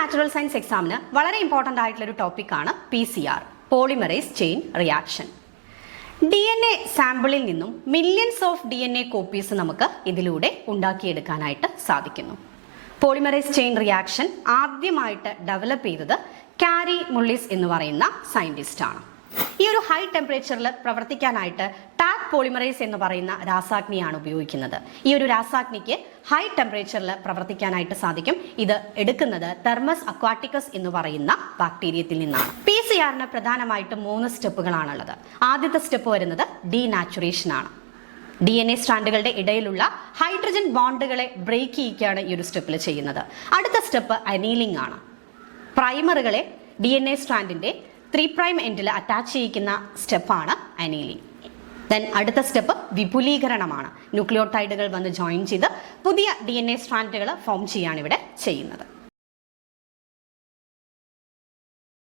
Natural science എക്സാമിന് വളരെ important ആയിട്ടുള്ള ഒരു ടോപ്പിക്കാണ് PCR, polymerase chain reaction. DNA സാമ്പിളിൽ നിന്നും മില്യൺസ് ഓഫ് DNA കോപ്പീസ് നമുക്ക് ഇതിലൂടെ ഉണ്ടാക്കിയെടുക്കാനായിട്ട് സാധിക്കുന്നു. പോളിമറൈസ് ചെയിൻ റിയാക്ഷൻ ആദ്യമായിട്ട് ഡെവലപ്പ് ചെയ്തത് കാരി മുള്ളിസ് എന്ന് പറയുന്ന സയന്റിസ്റ്റ് ആണ്. ഈ ഒരു ഹൈ ടെമ്പറേച്ചറിൽ പ്രവർത്തിക്കാനായിട്ട് ടാക് പോളിമറൈസ് എന്ന് പറയുന്ന രാസാഗ്നിയാണ് ഉപയോഗിക്കുന്നത്. ഈ ഒരു രാസാഗ്നിക്ക് ഹൈ ടെമ്പറേച്ചറിൽ പ്രവർത്തിക്കാനായിട്ട് സാധിക്കും. ഇത് എടുക്കുന്നത് തെർമസ് അക്വാട്ടിക്കസ് എന്ന് പറയുന്ന ബാക്ടീരിയത്തിൽ നിന്നാണ്. PCR-ന് പ്രധാനമായിട്ടും 3 സ്റ്റെപ്പുകളാണുള്ളത്. ആദ്യത്തെ സ്റ്റെപ്പ് വരുന്നത് ഡീനാച്ചുറേഷൻ ആണ്. DNA സ്ട്രാൻഡുകളുടെ ഇടയിലുള്ള ഹൈഡ്രജൻ ബോണ്ടുകളെ ബ്രേക്ക് ചെയ്യിക്കുകയാണ് ഈ ഒരു സ്റ്റെപ്പിൽ ചെയ്യുന്നത്. അടുത്ത സ്റ്റെപ്പ് അനീലിംഗ് ആണ്. പ്രൈമറുകളെ DNA സ്ട്രാൻഡിന്റെ 3' എൻഡിൽ അറ്റാച്ച് ചെയ്യിക്കുന്ന സ്റ്റെപ്പാണ് അനീലിംഗ്. ദെൻ അടുത്ത സ്റ്റെപ്പ് വിപുലീകരണമാണ്. ന്യൂക്ലിയോടൈഡുകൾ വന്ന് ജോയിൻ ചെയ്ത് പുതിയ DNA സ്ട്രാൻഡുകൾ ഫോം ചെയ്യാണ് ഇവിടെ ചെയ്യുന്നത്.